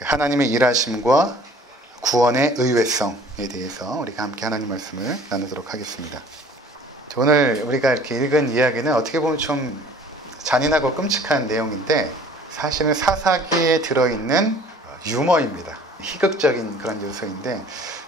하나님의 일하심과 구원의 의외성에 대해서 우리가 함께 하나님 말씀을 나누도록 하겠습니다. 오늘 우리가 이렇게 읽은 이야기는 어떻게 보면 좀 잔인하고 끔찍한 내용인데 사실은 사사기에 들어있는 유머입니다. 희극적인 그런 요소인데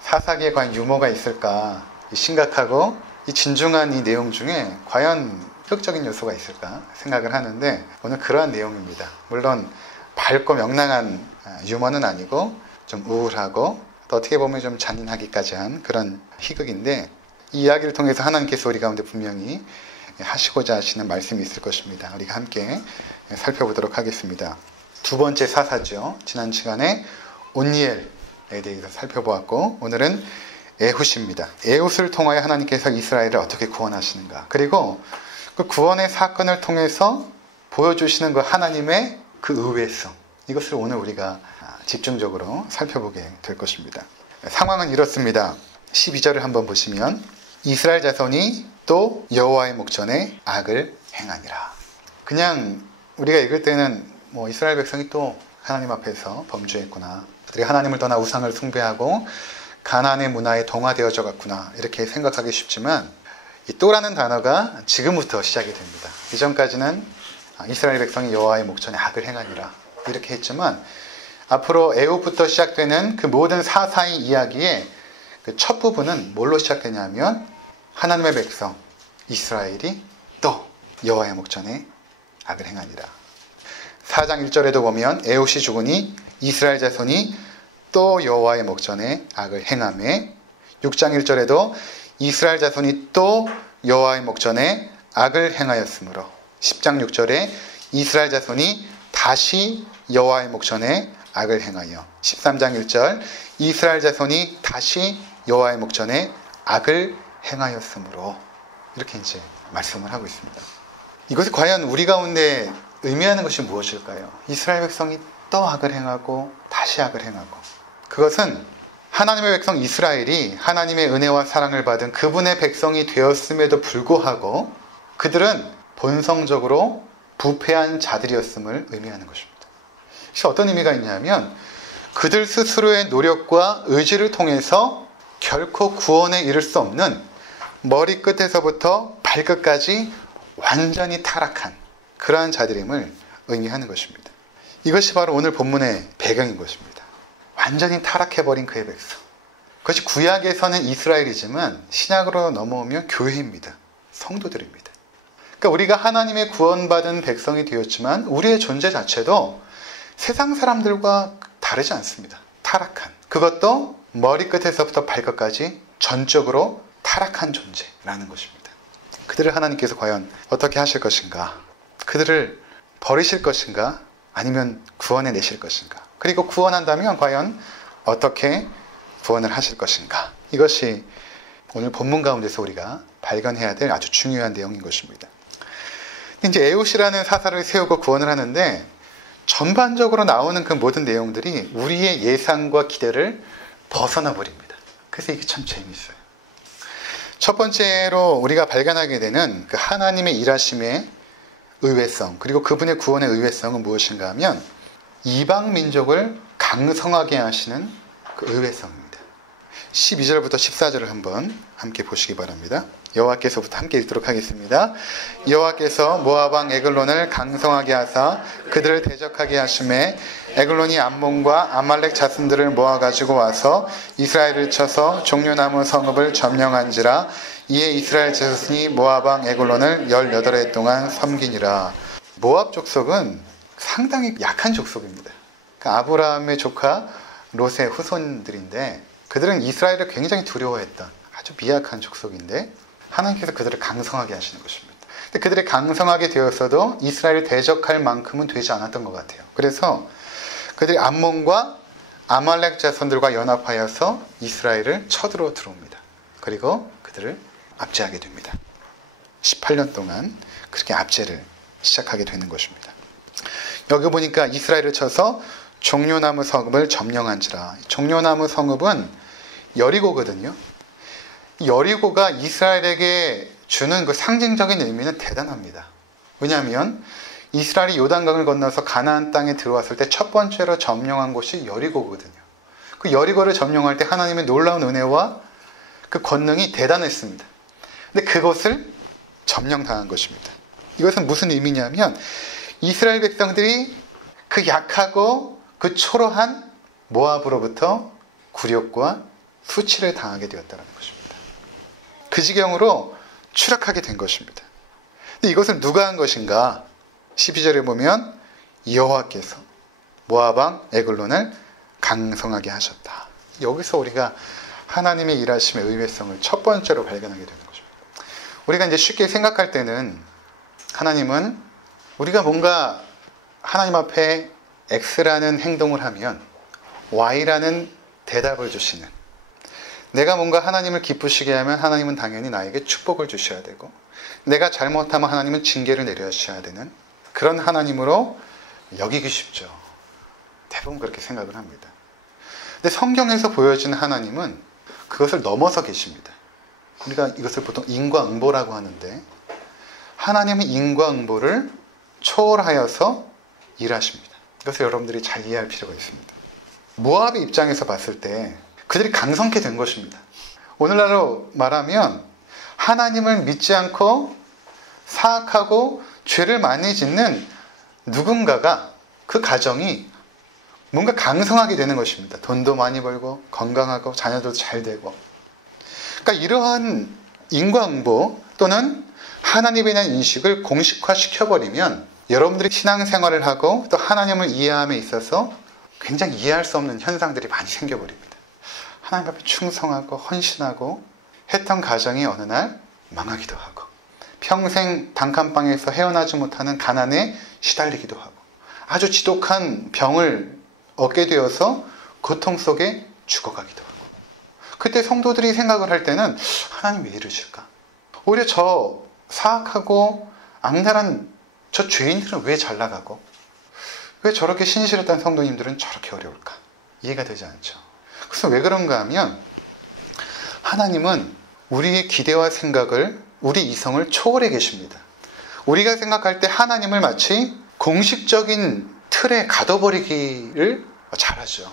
사사기에 과연 유머가 있을까? 심각하고 이 진중한 이 내용 중에 과연 희극적인 요소가 있을까 생각을 하는데 오늘 그러한 내용입니다. 물론 밝고 명랑한 유머는 아니고 좀 우울하고 또 어떻게 보면 좀 잔인하기까지 한 그런 희극인데 이 이야기를 통해서 하나님께서 우리 가운데 분명히 하시고자 하시는 말씀이 있을 것입니다. 우리가 함께 살펴보도록 하겠습니다. 두 번째 사사죠. 지난 시간에 온니엘에 대해서 살펴보았고 오늘은 에훗입니다. 에훗을 통하여 하나님께서 이스라엘을 어떻게 구원하시는가, 그리고 그 구원의 사건을 통해서 보여주시는 그 하나님의 그 의외성, 이것을 오늘 우리가 집중적으로 살펴보게 될 것입니다. 상황은 이렇습니다. 12절을 한번 보시면 이스라엘 자손이 또 여호와의 목전에 악을 행하니라. 그냥 우리가 읽을 때는 이스라엘 백성이 또 하나님 앞에서 범죄했구나, 그들이 하나님을 떠나 우상을 숭배하고 가나안의 문화에 동화되어져 갔구나, 이렇게 생각하기 쉽지만 이 또라는 단어가 지금부터 시작이 됩니다. 이전까지는 이스라엘 백성이 여호와의 목전에 악을 행하니라 이렇게 했지만 앞으로 에훗부터 시작되는 그 모든 사사의 이야기의 그 첫 부분은 뭘로 시작되냐면 하나님의 백성 이스라엘이 또 여호와의 목전에 악을 행하니라. 4장 1절에도 보면 에훗이 죽으니 이스라엘 자손이 또 여호와의 목전에 악을 행하매, 6장 1절에도 이스라엘 자손이 또 여호와의 목전에 악을 행하였으므로, 10장 6절에 이스라엘 자손이 다시 여호와의 목전에 악을 행하여, 13장 1절 이스라엘 자손이 다시 여호와의 목전에 악을 행하였으므로, 이렇게 이제 말씀을 하고 있습니다. 이것이 과연 우리 가운데 의미하는 것이 무엇일까요? 이스라엘 백성이 또 악을 행하고 다시 악을 행하고, 그것은 하나님의 백성 이스라엘이 하나님의 은혜와 사랑을 받은 그분의 백성이 되었음에도 불구하고 그들은 본성적으로 부패한 자들이었음을 의미하는 것입니다. 그래서 어떤 의미가 있냐면 그들 스스로의 노력과 의지를 통해서 결코 구원에 이를 수 없는 머리끝에서부터 발끝까지 완전히 타락한 그러한 자들임을 의미하는 것입니다. 이것이 바로 오늘 본문의 배경인 것입니다. 완전히 타락해버린 그의 백성. 그것이 구약에서는 이스라엘이지만 신약으로 넘어오면 교회입니다. 성도들입니다. 그러니까 우리가 하나님의 구원받은 백성이 되었지만 우리의 존재 자체도 세상 사람들과 다르지 않습니다. 타락한, 그것도 머리끝에서부터 발끝까지 전적으로 타락한 존재라는 것입니다. 그들을 하나님께서 과연 어떻게 하실 것인가? 그들을 버리실 것인가? 아니면 구원해 내실 것인가? 그리고 구원한다면 과연 어떻게 구원을 하실 것인가? 이것이 오늘 본문 가운데서 우리가 발견해야 될 아주 중요한 내용인 것입니다. 이제 에훗이라는 사사를 세우고 구원을 하는데 전반적으로 나오는 그 모든 내용들이 우리의 예상과 기대를 벗어나 버립니다. 그래서 이게 참 재미있어요. 첫 번째로 우리가 발견하게 되는 그 하나님의 일하심의 의외성, 그리고 그분의 구원의 의외성은 무엇인가 하면 이방 민족을 강성하게 하시는 그 의외성입니다. 12절부터 14절을 한번 함께 보시기 바랍니다. 여호와께서부터 함께 읽도록 하겠습니다. 여호와께서 모압 왕 에글론을 강성하게 하사 그들을 대적하게 하심에 에글론이 암몬과 아말렉 자손들을 모아가지고 와서 이스라엘을 쳐서 종려나무 성읍을 점령한지라. 이에 이스라엘 자손이 모압 왕 에글론을 18해 동안 섬기니라. 모압 족속은 상당히 약한 족속입니다. 그러니까 아브라함의 조카 롯의 후손들인데 그들은 이스라엘을 굉장히 두려워했던 아주 미약한 족속인데 하나님께서 그들을 강성하게 하시는 것입니다. 근데 그들이 강성하게 되었어도 이스라엘을 대적할 만큼은 되지 않았던 것 같아요. 그래서 그들이 암몬과 아말렉 자손들과 연합하여서 이스라엘을 쳐들어 들어옵니다. 그리고 그들을 압제하게 됩니다. 18년 동안 그렇게 압제를 시작하게 되는 것입니다. 여기 보니까 이스라엘을 쳐서 종려나무 성읍을 점령한지라. 종려나무 성읍은 여리고거든요. 여리고가 이스라엘에게 주는 그 상징적인 의미는 대단합니다. 왜냐하면 이스라엘이 요단강을 건너서 가나안 땅에 들어왔을 때 첫 번째로 점령한 곳이 여리고거든요. 그 여리고를 점령할 때 하나님의 놀라운 은혜와 그 권능이 대단했습니다. 근데 그것을 점령당한 것입니다. 이것은 무슨 의미냐면 이스라엘 백성들이 그 약하고 그 초라한 모압으로부터 굴욕과 수치를 당하게 되었다는 것입니다. 그 지경으로 추락하게 된 것입니다. 근데 이것을 누가 한 것인가? 12절에 보면 여호와께서 모압 왕 에글론을 강성하게 하셨다. 여기서 우리가 하나님의 일하심의 의외성을 첫 번째로 발견하게 되는 것입니다. 우리가 이제 쉽게 생각할 때는 하나님은 우리가 뭔가 하나님 앞에 X라는 행동을 하면 Y라는 대답을 주시는, 내가 뭔가 하나님을 기쁘시게 하면 하나님은 당연히 나에게 축복을 주셔야 되고, 내가 잘못하면 하나님은 징계를 내려주셔야 되는 그런 하나님으로 여기기 쉽죠. 대부분 그렇게 생각을 합니다. 근데 성경에서 보여지는 하나님은 그것을 넘어서 계십니다. 우리가 이것을 보통 인과응보라고 하는데, 하나님은 인과응보를 초월하여서 일하십니다. 이것을 여러분들이 잘 이해할 필요가 있습니다. 모압의 입장에서 봤을 때 그들이 강성케 된 것입니다. 오늘날로 말하면 하나님을 믿지 않고 사악하고 죄를 많이 짓는 누군가가, 그 가정이 뭔가 강성하게 되는 것입니다. 돈도 많이 벌고 건강하고 자녀들도 잘 되고. 그러니까 이러한 인과응보 또는 하나님에 대한 인식을 공식화시켜버리면 여러분들이 신앙생활을 하고 또 하나님을 이해함에 있어서 굉장히 이해할 수 없는 현상들이 많이 생겨버립니다. 하나님 앞에 충성하고 헌신하고 했던 가정이 어느 날 망하기도 하고, 평생 단칸방에서 헤어나지 못하는 가난에 시달리기도 하고, 아주 지독한 병을 얻게 되어서 고통 속에 죽어가기도 하고. 그때 성도들이 생각을 할 때는 하나님 왜 이러실까? 오히려 저 사악하고 악랄한 저 죄인들은 왜 잘 나가고, 왜 저렇게 신실했던 성도님들은 저렇게 어려울까? 이해가 되지 않죠. 그래서 왜 그런가 하면 하나님은 우리의 기대와 생각을, 우리 이성을 초월해 계십니다. 우리가 생각할 때 하나님을 마치 공식적인 틀에 가둬버리기를 잘하죠.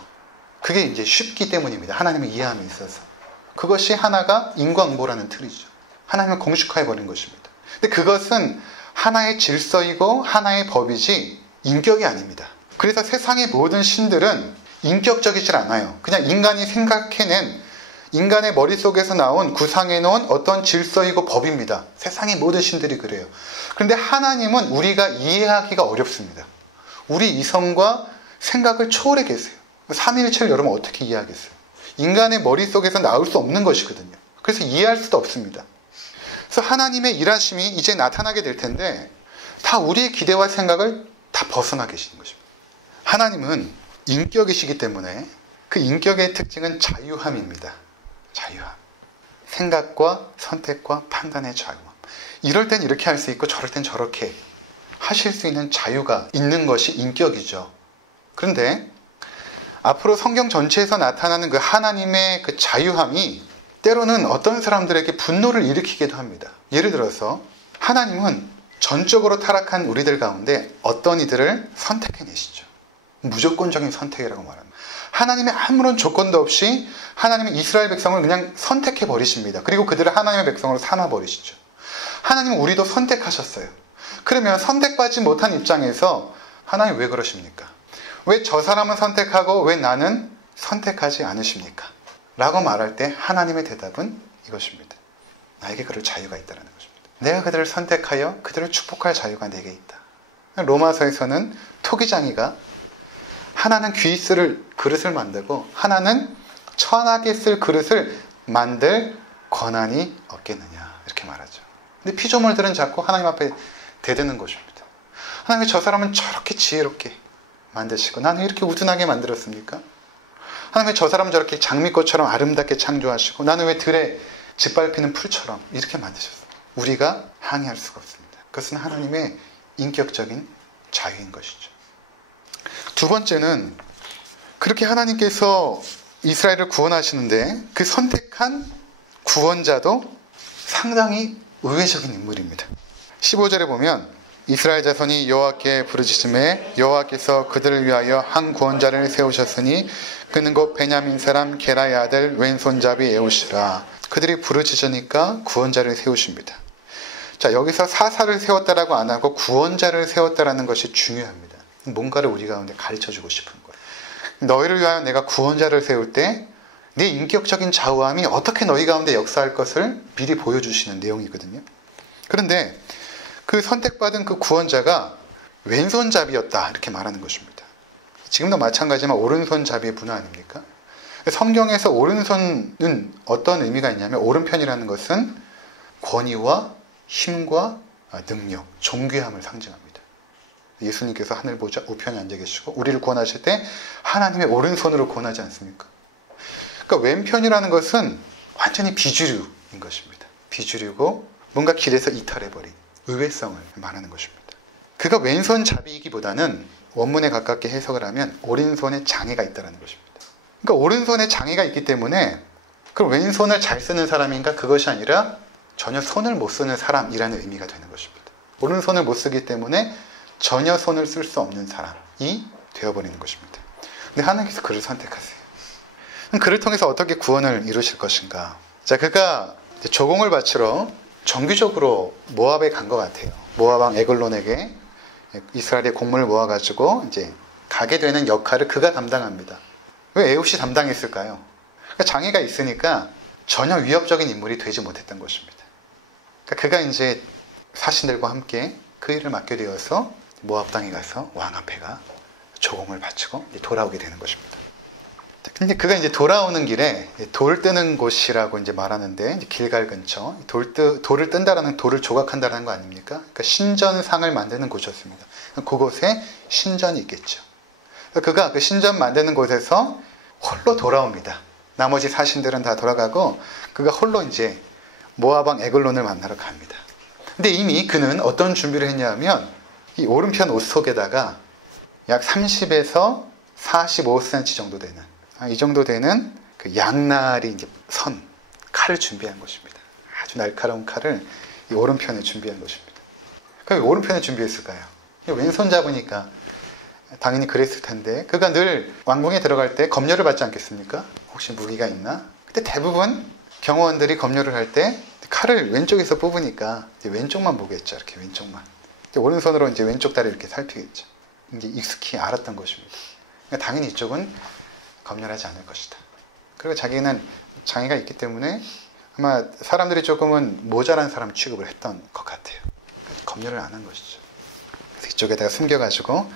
그게 이제 쉽기 때문입니다. 하나님을 이해함에 있어서. 그것이 하나가 인과응보라는 틀이죠. 하나님을 공식화해버린 것입니다. 근데 그것은 하나의 질서이고 하나의 법이지 인격이 아닙니다. 그래서 세상의 모든 신들은 인격적이질 않아요. 그냥 인간이 생각해낸, 인간의 머릿속에서 나온 구상해놓은 어떤 질서이고 법입니다. 세상의 모든 신들이 그래요. 그런데 하나님은 우리가 이해하기가 어렵습니다. 우리 이성과 생각을 초월해 계세요. 삼위일체를 여러분 어떻게 이해하겠어요? 인간의 머릿속에서 나올 수 없는 것이거든요. 그래서 이해할 수도 없습니다. 그래서 하나님의 일하심이 이제 나타나게 될 텐데 다 우리의 기대와 생각을 다 벗어나 계시는 것입니다. 하나님은 인격이시기 때문에 그 인격의 특징은 자유함입니다. 자유함. 생각과 선택과 판단의 자유함. 이럴 땐 이렇게 할 수 있고 저럴 땐 저렇게 하실 수 있는 자유가 있는 것이 인격이죠. 그런데 앞으로 성경 전체에서 나타나는 그 하나님의 그 자유함이 때로는 어떤 사람들에게 분노를 일으키기도 합니다. 예를 들어서 하나님은 전적으로 타락한 우리들 가운데 어떤 이들을 선택해내시죠. 무조건적인 선택이라고 말합니다. 하나님의 아무런 조건도 없이 하나님은 이스라엘 백성을 그냥 선택해버리십니다. 그리고 그들을 하나님의 백성으로 삼아버리시죠. 하나님은 우리도 선택하셨어요. 그러면 선택받지 못한 입장에서 하나님 왜 그러십니까? 왜 저 사람은 선택하고 왜 나는 선택하지 않으십니까? 라고 말할 때 하나님의 대답은 이것입니다. 나에게 그럴 자유가 있다는 것입니다. 내가 그들을 선택하여 그들을 축복할 자유가 내게 있다. 로마서에서는 토기장이가 하나는 귀 쓸 그릇을 만들고 하나는 천하게 쓸 그릇을 만들 권한이 없겠느냐 이렇게 말하죠. 근데 피조물들은 자꾸 하나님 앞에 대드는 것입니다. 하나님 저 사람은 저렇게 지혜롭게 만드시고 나는 이렇게 우둔하게 만들었습니까? 하나님 저 사람은 저렇게 장미꽃처럼 아름답게 창조하시고 나는 왜 들에 짓밟히는 풀처럼 이렇게 만드셨어요. 우리가 항의할 수가 없습니다. 그것은 하나님의 인격적인 자유인 것이죠. 두 번째는 그렇게 하나님께서 이스라엘을 구원하시는데 그 선택한 구원자도 상당히 의외적인 인물입니다. 15절에 보면 이스라엘 자손이 여호와께 부르짖음에 여호와께서 그들을 위하여 한 구원자를 세우셨으니 그는 곧 베냐민 사람 게라의 아들 왼손잡이 에우시라. 그들이 부르짖으니까 구원자를 세우십니다. 자, 여기서 사사를 세웠다라고 안 하고 구원자를 세웠다라는 것이 중요합니다. 뭔가를 우리 가운데 가르쳐주고 싶은 거예요. 너희를 위하여 내가 구원자를 세울 때 네 인격적인 좌우함이 어떻게 너희 가운데 역사할 것을 미리 보여주시는 내용이거든요. 그런데 그 선택받은 그 구원자가 왼손잡이였다 이렇게 말하는 것입니다. 지금도 마찬가지지만 오른손잡이의 분화 아닙니까? 성경에서 오른손은 어떤 의미가 있냐면 오른편이라는 것은 권위와 힘과 능력, 존귀함을 상징합니다. 예수님께서 하늘 보좌 우편에 앉아 계시고 우리를 구원하실 때 하나님의 오른손으로 구원하지 않습니까? 그러니까 왼편이라는 것은 완전히 비주류인 것입니다. 비주류고 뭔가 길에서 이탈해버린 의외성을 말하는 것입니다. 그가 왼손잡이이기보다는 원문에 가깝게 해석을 하면 오른손에 장애가 있다는 것입니다. 그러니까 오른손에 장애가 있기 때문에 그럼 왼손을 잘 쓰는 사람인가? 그것이 아니라 전혀 손을 못 쓰는 사람이라는 의미가 되는 것입니다. 오른손을 못 쓰기 때문에 전혀 손을 쓸 수 없는 사람이 되어버리는 것입니다. 근데 하나님께서 그를 선택하세요. 그를 통해서 어떻게 구원을 이루실 것인가? 자, 그가 조공을 바치러 정기적으로 모압에 간 것 같아요. 모압 왕 에글론에게 이스라엘의 곡물을 모아가지고 이제 가게 되는 역할을 그가 담당합니다. 왜 에훗이 담당했을까요? 그러니까 장애가 있으니까 전혀 위협적인 인물이 되지 못했던 것입니다. 그러니까 그가 이제 사신들과 함께 그 일을 맡게 되어서 모압 땅에 가서 왕 앞에 가 조공을 바치고 돌아오게 되는 것입니다. 근데 그가 이제 돌아오는 길에 돌 뜨는 곳이라고 이제 말하는데, 이제 길갈 근처 돌을 뜬다라는 돌을 조각한다는 거 아닙니까? 그러니까 신전상을 만드는 곳이었습니다. 그곳에 신전이 있겠죠. 그가 그 신전 만드는 곳에서 홀로 돌아옵니다. 나머지 사신들은 다 돌아가고 그가 홀로 이제 모압 왕 에글론을 만나러 갑니다. 근데 이미 그는 어떤 준비를 했냐면 이 오른편 옷 속에다가 약 30에서 45cm 정도 되는, 이 정도 되는 그 양날이 이제 칼을 준비한 것입니다. 아주 날카로운 칼을 이 오른편에 준비한 것입니다. 그럼 오른편에 준비했을까요? 왼손 잡으니까 당연히 그랬을 텐데, 그가 늘 왕궁에 들어갈 때 검열을 받지 않겠습니까? 혹시 무기가 있나? 근데 대부분 경호원들이 검열을 할 때 칼을 왼쪽에서 뽑으니까 이제 왼쪽만 보겠죠. 이렇게 왼쪽만. 오른손으로 이제 왼쪽 다리 이렇게 살피겠죠. 이제 익숙히 알았던 것입니다. 그러니까 당연히 이쪽은 검열하지 않을 것이다. 그리고 자기는 장애가 있기 때문에 아마 사람들이 조금은 모자란 사람 취급을 했던 것 같아요. 검열을 안 한 것이죠. 그래서 이쪽에다가 숨겨가지고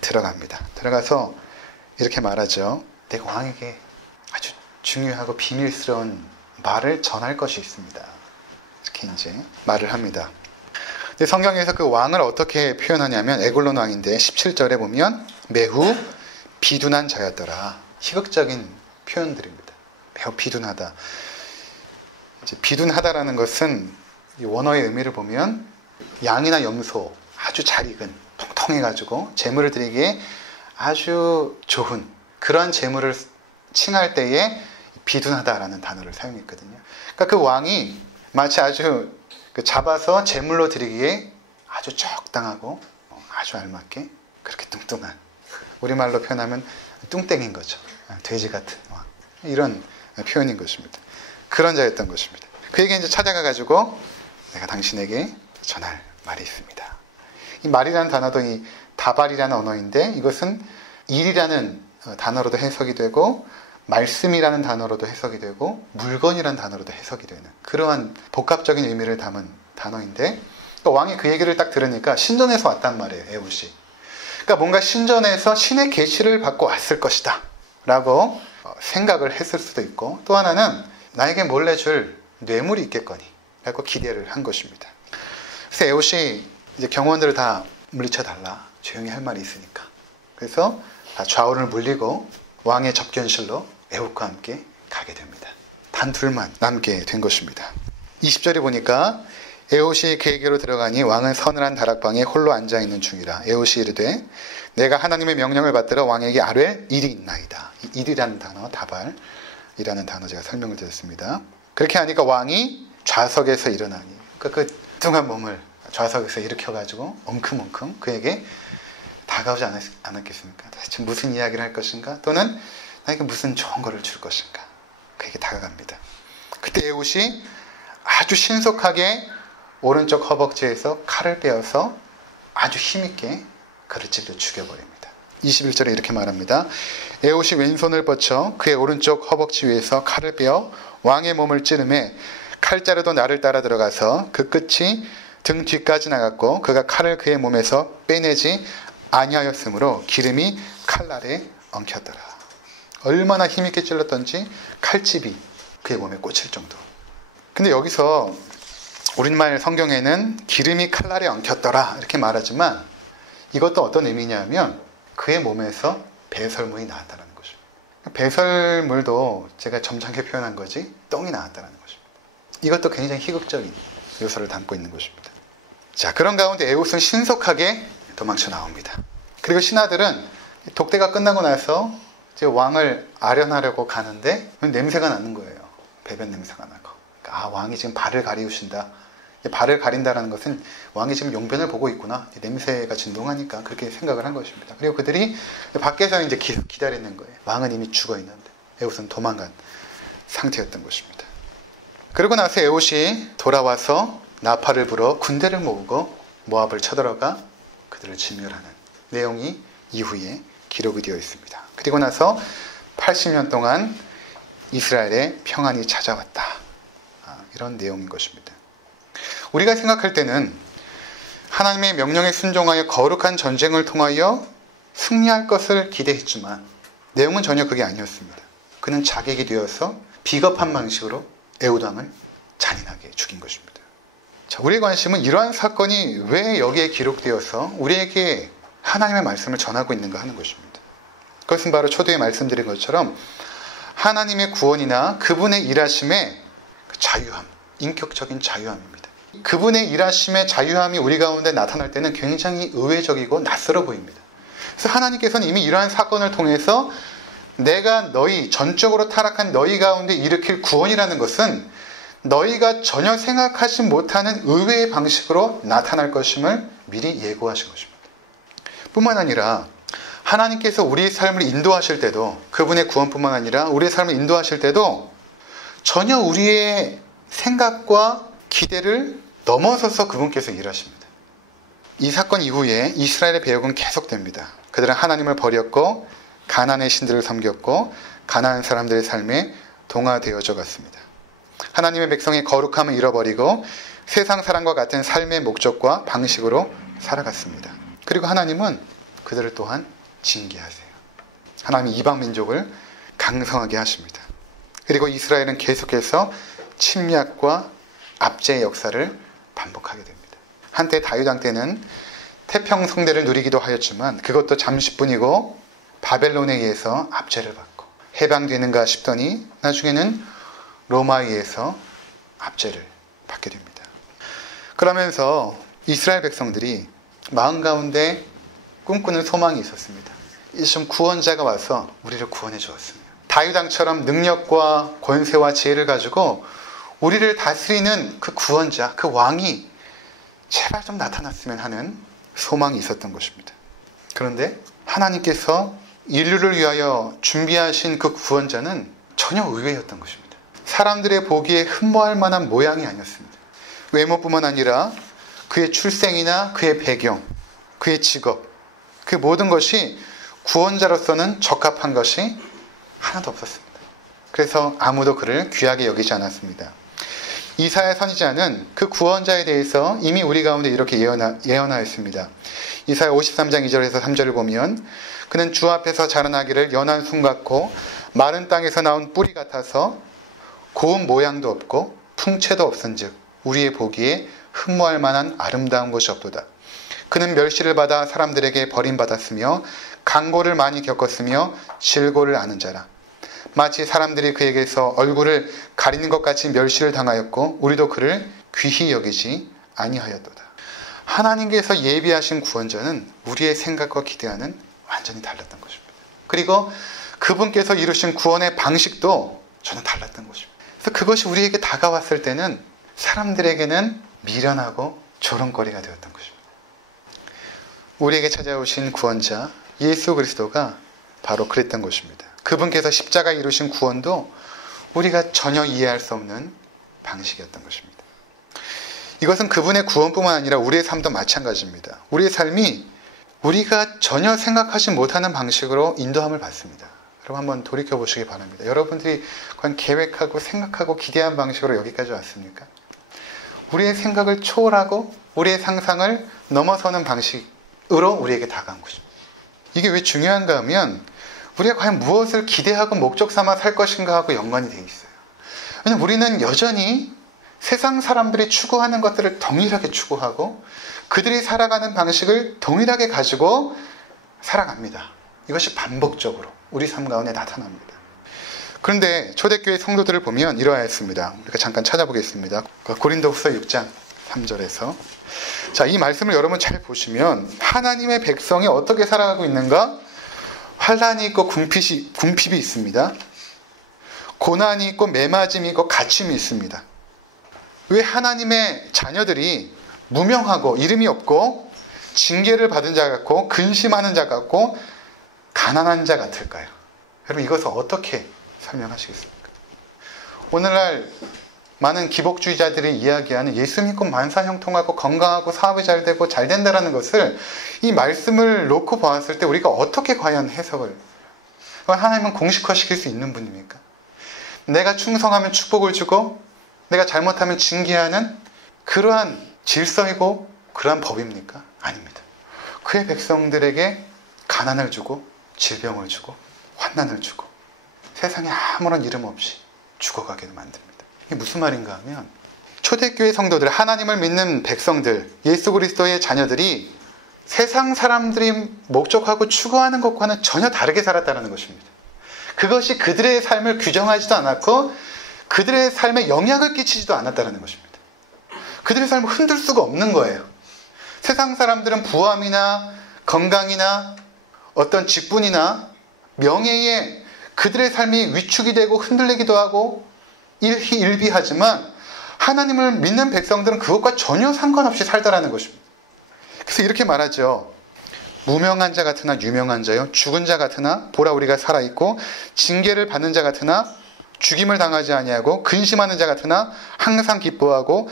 들어갑니다. 들어가서 이렇게 말하죠. 내가 왕에게 아주 중요하고 비밀스러운 말을 전할 것이 있습니다. 이렇게 이제 말을 합니다. 근데 성경에서 그 왕을 어떻게 표현하냐면 에글론 왕인데 17절에 보면 매우 비둔한 자였더라. 희극적인 표현들입니다. 매우 비둔하다. 이제 비둔하다라는 것은 원어의 의미를 보면 양이나 염소 아주 잘 익은 통통해가지고 재물을 드리기에 아주 좋은 그런 재물을 칭할 때에 비둔하다라는 단어를 사용했거든요. 그러니까 그 왕이 마치 아주 잡아서 재물로 드리기에 아주 적당하고 아주 알맞게 그렇게 뚱뚱한, 우리말로 표현하면 뚱땡인 거죠. 돼지 같은 왕. 이런 표현인 것입니다. 그런 자였던 것입니다. 그에게 이제 찾아가가지고 내가 당신에게 전할 말이 있습니다. 이 말이라는 단어도 이 다발이라는 언어인데 이것은 일이라는 단어로도 해석이 되고 말씀이라는 단어로도 해석이 되고 물건이라는 단어로도 해석이 되는 그러한 복합적인 의미를 담은 단어인데, 그러니까 왕이 그 얘기를 딱 들으니까 신전에서 왔단 말이에요. 에훗이. 그러니까 뭔가 신전에서 신의 계시를 받고 왔을 것이다 라고 생각을 했을 수도 있고, 또 하나는 나에게 몰래 줄 뇌물이 있겠거니 라고 기대를 한 것입니다. 그래서 에훗이 이제 경호원들을 다 물리쳐 달라, 조용히 할 말이 있으니까. 그래서 다 좌우를 물리고 왕의 접견실로 에훗과 함께 가게 됩니다. 단 둘만 남게 된 것입니다. 20절에 보니까 에훗이 그에게로 들어가니 왕은 서늘한 다락방에 홀로 앉아있는 중이라. 에훗이 이르되 내가 하나님의 명령을 받들어 왕에게 아뢰 일이 있나이다. 일이라는 단어, 다발이라는 단어 제가 설명을 드렸습니다. 그렇게 하니까 왕이 좌석에서 일어나니, 그러니까 그 뚱한 몸을 좌석에서 일으켜가지고 엉큼엉큼 그에게 다가오지 않았겠습니까? 대체 무슨 이야기를 할 것인가? 또는 나에게 무슨 좋은 거를 줄 것인가? 그에게 다가갑니다. 그때 에훗이 아주 신속하게 오른쪽 허벅지에서 칼을 빼어서 아주 힘있게 그를 찔러 죽여버립니다. 21절에 이렇게 말합니다. 에훗이 왼손을 뻗쳐 그의 오른쪽 허벅지 위에서 칼을 빼어 왕의 몸을 찌르매 칼자루도 나를 따라 들어가서 그 끝이 등 뒤까지 나갔고 그가 칼을 그의 몸에서 빼내지 아니하였으므로 기름이 칼날에 엉켰더라. 얼마나 힘있게 찔렀던지 칼집이 그의 몸에 꽂힐 정도. 근데 여기서 우리말 성경에는 기름이 칼날에 엉켰더라 이렇게 말하지만 이것도 어떤 의미냐면 그의 몸에서 배설물이 나왔다는 것입니다. 배설물도 제가 점잖게 표현한 거지 똥이 나왔다는 것입니다. 이것도 굉장히 희극적인 요소를 담고 있는 것입니다. 자, 그런 가운데 에훗은 신속하게 도망쳐 나옵니다. 그리고 신하들은 독대가 끝나고 나서 이제 왕을 아련하려고 가는데 냄새가 나는 거예요. 배변 냄새가 나고. 아, 왕이 지금 발을 가리우신다. 발을 가린다는 것은 왕이 지금 용변을 보고 있구나. 냄새가 진동하니까 그렇게 생각을 한 것입니다. 그리고 그들이 밖에서 이제 기다리는 거예요. 왕은 이미 죽어 있는데 에훗은 도망간 상태였던 것입니다. 그러고 나서 에훗이 돌아와서 나팔을 불어 군대를 모으고 모압을 쳐들어가 그들을 진멸하는 내용이 이후에 기록이 되어 있습니다. 그리고 나서 80년 동안 이스라엘에 평안이 찾아왔다. 이런 내용인 것입니다. 우리가 생각할 때는 하나님의 명령에 순종하여 거룩한 전쟁을 통하여 승리할 것을 기대했지만 내용은 전혀 그게 아니었습니다. 그는 자객이 되어서 비겁한 방식으로 에훗 왕을 잔인하게 죽인 것입니다. 자, 우리의 관심은 이러한 사건이 왜 여기에 기록되어서 우리에게 하나님의 말씀을 전하고 있는가 하는 것입니다. 그것은 바로 초대에 말씀드린 것처럼 하나님의 구원이나 그분의 일하심의 자유함, 인격적인 자유함입니다. 그분의 일하심의 자유함이 우리 가운데 나타날 때는 굉장히 의외적이고 낯설어 보입니다. 그래서 하나님께서는 이미 이러한 사건을 통해서 내가 너희, 전적으로 타락한 너희 가운데 일으킬 구원이라는 것은 너희가 전혀 생각하지 못하는 의외의 방식으로 나타날 것임을 미리 예고하신 것입니다. 뿐만 아니라 하나님께서 우리의 삶을 인도하실 때도, 그분의 구원뿐만 아니라 우리의 삶을 인도하실 때도 전혀 우리의 생각과 기대를 넘어서서 그분께서 일하십니다. 이 사건 이후에 이스라엘의 배역은 계속됩니다. 그들은 하나님을 버렸고 가나안의 신들을 섬겼고 가나안 사람들의 삶에 동화되어져 갔습니다. 하나님의 백성의 거룩함을 잃어버리고 세상 사람과 같은 삶의 목적과 방식으로 살아갔습니다. 그리고 하나님은 그들을 또한 징계하세요. 하나님이 이방 민족을 강성하게 하십니다. 그리고 이스라엘은 계속해서 침략과 압제의 역사를 반복하게 됩니다. 한때 다윗 왕 때는 태평성대를 누리기도 하였지만 그것도 잠시뿐이고 바벨론에 의해서 압제를 받고 해방되는가 싶더니 나중에는 로마에 의해서 압제를 받게 됩니다. 그러면서 이스라엘 백성들이 마음 가운데 꿈꾸는 소망이 있었습니다. 이제 좀 구원자가 와서 우리를 구원해 주었습니다. 다윗 왕처럼 능력과 권세와 지혜를 가지고 우리를 다스리는 그 구원자, 그 왕이 제발 좀 나타났으면 하는 소망이 있었던 것입니다. 그런데 하나님께서 인류를 위하여 준비하신 그 구원자는 전혀 의외였던 것입니다. 사람들의 보기에 흠모할 만한 모양이 아니었습니다. 외모뿐만 아니라 그의 출생이나 그의 배경, 그의 직업, 그 모든 것이 구원자로서는 적합한 것이 하나도 없었습니다. 그래서 아무도 그를 귀하게 여기지 않았습니다. 이사야 선지자는 그 구원자에 대해서 이미 우리 가운데 이렇게 예언하였습니다. 이사야 53장 2절에서 3절을 보면 그는 주 앞에서 자라나기를 연한 순 같고 마른 땅에서 나온 뿌리 같아서 고운 모양도 없고 풍채도 없은즉 우리의 보기에 흠모할 만한 아름다운 것이 없도다. 그는 멸시를 받아 사람들에게 버림받았으며 강고를 많이 겪었으며 질고를 아는 자라. 마치 사람들이 그에게서 얼굴을 가리는 것 같이 멸시를 당하였고 우리도 그를 귀히 여기지 아니하였도다. 하나님께서 예비하신 구원자는 우리의 생각과 기대와는 완전히 달랐던 것입니다. 그리고 그분께서 이루신 구원의 방식도 전혀 달랐던 것입니다. 그래서 그것이 우리에게 다가왔을 때는 사람들에게는 미련하고 조롱거리가 되었던 것입니다. 우리에게 찾아오신 구원자 예수 그리스도가 바로 그랬던 것입니다. 그분께서 십자가 이루신 구원도 우리가 전혀 이해할 수 없는 방식이었던 것입니다. 이것은 그분의 구원뿐만 아니라 우리의 삶도 마찬가지입니다. 우리의 삶이 우리가 전혀 생각하지 못하는 방식으로 인도함을 받습니다. 여러분 한번 돌이켜보시기 바랍니다. 여러분들이 과연 계획하고 생각하고 기대한 방식으로 여기까지 왔습니까? 우리의 생각을 초월하고 우리의 상상을 넘어서는 방식으로 우리에게 다가온 것입니다. 이게 왜 중요한가 하면 우리가 과연 무엇을 기대하고 목적 삼아 살 것인가 하고 연관이 되어 있어요. 왜냐하면 우리는 여전히 세상 사람들이 추구하는 것들을 동일하게 추구하고 그들이 살아가는 방식을 동일하게 가지고 살아갑니다. 이것이 반복적으로 우리 삶 가운데 나타납니다. 그런데 초대교회 성도들을 보면 이러하였습니다. 우리가 잠깐 찾아보겠습니다. 고린도후서 6장 3절에서 자, 이 말씀을 여러분 잘 보시면 하나님의 백성이 어떻게 살아가고 있는가? 환난이 있고 궁핍이 있습니다. 고난이 있고 매맞음이 있고 갇힘이 있습니다. 왜 하나님의 자녀들이 무명하고 이름이 없고 징계를 받은 자 같고 근심하는 자 같고 가난한 자 같을까요? 여러분 이것을 어떻게 설명하시겠습니까? 오늘날 많은 기복주의자들이 이야기하는 예수 믿고 만사형통하고 건강하고 사업이 잘 되고 잘 된다라는 것을 이 말씀을 놓고 보았을 때 우리가 어떻게 과연 해석을 하나님은 공식화시킬 수 있는 분입니까? 내가 충성하면 축복을 주고 내가 잘못하면 징계하는 그러한 질서이고 그러한 법입니까? 아닙니다. 그의 백성들에게 가난을 주고 질병을 주고 환난을 주고 세상에 아무런 이름 없이 죽어가게 만듭니다. 이게 무슨 말인가 하면 초대교회 성도들, 하나님을 믿는 백성들, 예수 그리스도의 자녀들이 세상 사람들이 목적하고 추구하는 것과는 전혀 다르게 살았다는 것입니다. 그것이 그들의 삶을 규정하지도 않았고 그들의 삶에 영향을 끼치지도 않았다는 것입니다. 그들의 삶을 흔들 수가 없는 거예요. 세상 사람들은 부함이나 건강이나 어떤 직분이나 명예에 그들의 삶이 위축이 되고 흔들리기도 하고 일희일비하지만 하나님을 믿는 백성들은 그것과 전혀 상관없이 살다라는 것입니다. 그래서 이렇게 말하죠. 무명한 자 같으나 유명한 자요, 죽은 자 같으나 보라 우리가 살아있고 징계를 받는 자 같으나 죽임을 당하지 아니하고 근심하는 자 같으나 항상 기뻐하고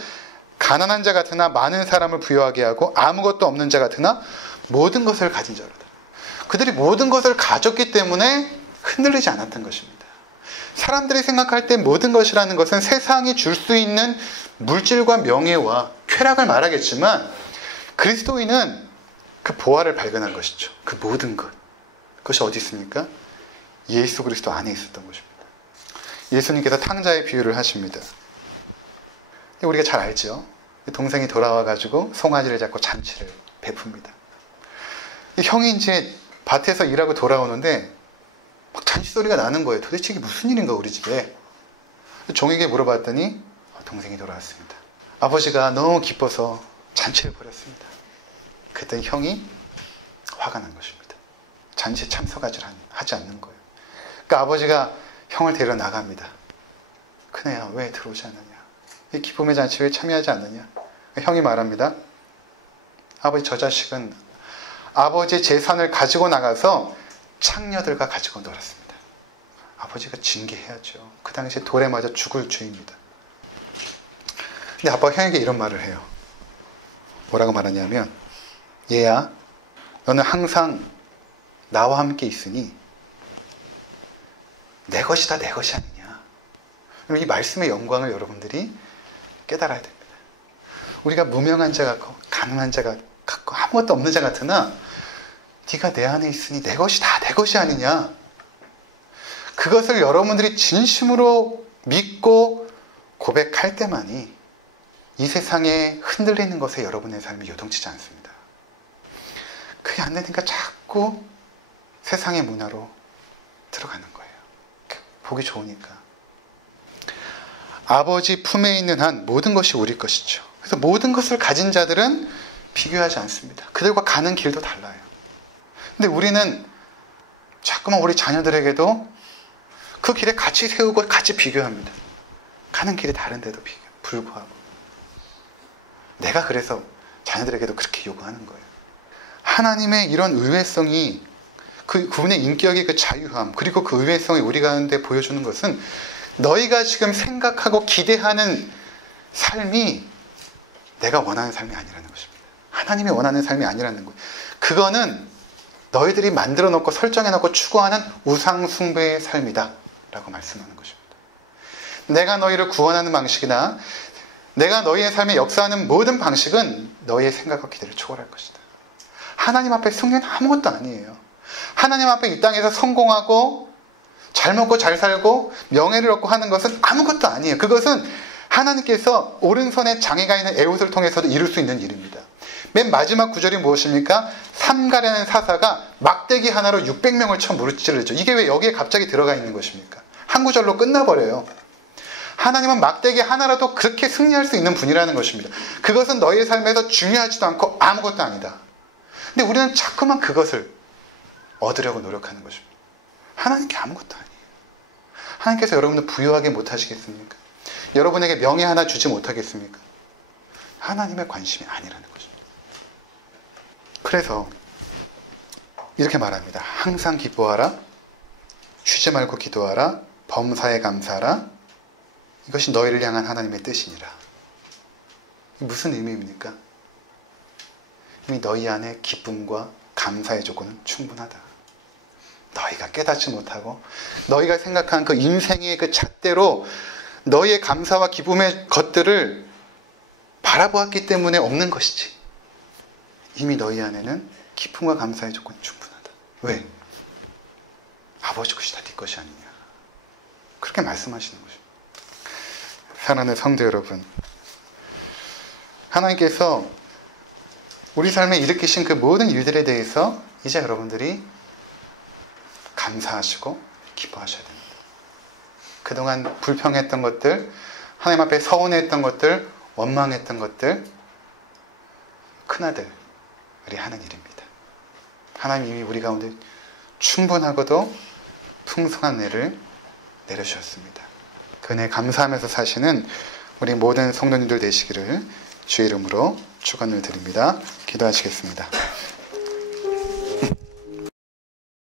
가난한 자 같으나 많은 사람을 부유하게 하고 아무것도 없는 자 같으나 모든 것을 가진 자로다. 그들이 모든 것을 가졌기 때문에 흔들리지 않았던 것입니다. 사람들이 생각할 때 모든 것이라는 것은 세상이 줄 수 있는 물질과 명예와 쾌락을 말하겠지만 그리스도인은 그 보화를 발견한 것이죠. 그 모든 것. 그것이 어디 있습니까? 예수 그리스도 안에 있었던 것입니다. 예수님께서 탕자의 비유를 하십니다. 우리가 잘 알죠. 동생이 돌아와가지고 송아지를 잡고 잔치를 베풉니다. 형이 이제 밭에서 일하고 돌아오는데 막 잔치 소리가 나는 거예요. 도대체 이게 무슨 일인가 우리 집에. 종에게 물어봤더니 동생이 돌아왔습니다. 아버지가 너무 기뻐서 잔치를 벌였습니다. 그랬더니 형이 화가 난 것입니다. 잔치에 참석하지 않는 거예요. 그러니까 아버지가 형을 데려 나갑니다. 큰애야 왜 들어오지 않느냐. 이 기쁨의 잔치에 왜 참여하지 않느냐. 형이 말합니다. 아버지 저 자식은 아버지의 재산을 가지고 나가서 창녀들과 가지고 놀았습니다. 아버지가 징계해야죠. 그 당시에 돌에 맞아 죽을 죄입니다. 근데 아빠가 형에게 이런 말을 해요. 뭐라고 말하냐면 얘야 너는 항상 나와 함께 있으니 내 것이다 내 것이 아니냐. 이 말씀의 영광을 여러분들이 깨달아야 됩니다. 우리가 무명한 자 같고 가난한 자 같고 아무것도 없는 자 같으나 네가 내 안에 있으니 내 것이 다 내 것이 아니냐. 그것을 여러분들이 진심으로 믿고 고백할 때만이 이 세상에 흔들리는 것에 여러분의 삶이 요동치지 않습니다. 그게 안 되니까 자꾸 세상의 문화로 들어가는 거예요. 보기 좋으니까. 아버지 품에 있는 한 모든 것이 우리 것이죠. 그래서 모든 것을 가진 자들은 비교하지 않습니다. 그들과 가는 길도 달라요. 근데 우리는 자꾸만 우리 자녀들에게도 그 길에 같이 세우고 같이 비교합니다. 가는 길이 다른데도 불구하고. 내가 그래서 자녀들에게도 그렇게 요구하는 거예요. 하나님의 이런 의외성이 그분의 인격의 그 자유함 그리고 그 의외성이 우리 가운데 보여주는 것은 너희가 지금 생각하고 기대하는 삶이 내가 원하는 삶이 아니라는 것입니다. 하나님이 원하는 삶이 아니라는 거예요. 그거는 너희들이 만들어 놓고 설정해 놓고 추구하는 우상 숭배의 삶이다 라고 말씀하는 것입니다. 내가 너희를 구원하는 방식이나 내가 너희의 삶에 역사하는 모든 방식은 너희의 생각과 기대를 초월할 것이다. 하나님 앞에 승리는 아무것도 아니에요. 하나님 앞에 이 땅에서 성공하고 잘 먹고 잘 살고 명예를 얻고 하는 것은 아무것도 아니에요. 그것은 하나님께서 오른손에 장애가 있는 에봇을 통해서도 이룰 수 있는 일입니다. 맨 마지막 구절이 무엇입니까? 삼가라는 사사가 막대기 하나로 600명을 쳐 무찌르죠. 이게 왜 여기에 갑자기 들어가 있는 것입니까? 한 구절로 끝나버려요. 하나님은 막대기 하나라도 그렇게 승리할 수 있는 분이라는 것입니다. 그것은 너희의 삶에서 중요하지도 않고 아무것도 아니다. 근데 우리는 자꾸만 그것을 얻으려고 노력하는 것입니다. 하나님께 아무것도 아니에요. 하나님께서 여러분을 부유하게 못하시겠습니까? 여러분에게 명예 하나 주지 못하겠습니까? 하나님의 관심이 아니라는 것입니다. 그래서 이렇게 말합니다. 항상 기뻐하라. 쉬지 말고 기도하라. 범사에 감사하라. 이것이 너희를 향한 하나님의 뜻이니라. 무슨 의미입니까? 이미 너희 안에 기쁨과 감사의 조건은 충분하다. 너희가 깨닫지 못하고 너희가 생각한 그 인생의 그 잣대로 너희의 감사와 기쁨의 것들을 바라보았기 때문에 없는 것이지. 이미 너희 안에는 기쁨과 감사의 조건이 충분하다. 왜? 아버지 것이 다 네 것이 아니냐. 그렇게 말씀하시는 것입니다. 사랑하는 성도 여러분, 하나님께서 우리 삶에 일으키신 그 모든 일들에 대해서 이제 여러분들이 감사하시고 기뻐하셔야 됩니다. 그동안 불평했던 것들, 하나님 앞에 서운했던 것들, 원망했던 것들, 큰아들, 우리 하는 일입니다. 하나님이 이미 우리 가운데 충분하고도 풍성한 은혜를 내려주셨습니다. 그 은혜 감사하면서 사시는 우리 모든 성도님들 되시기를 주의 이름으로 축원을 드립니다. 기도하시겠습니다.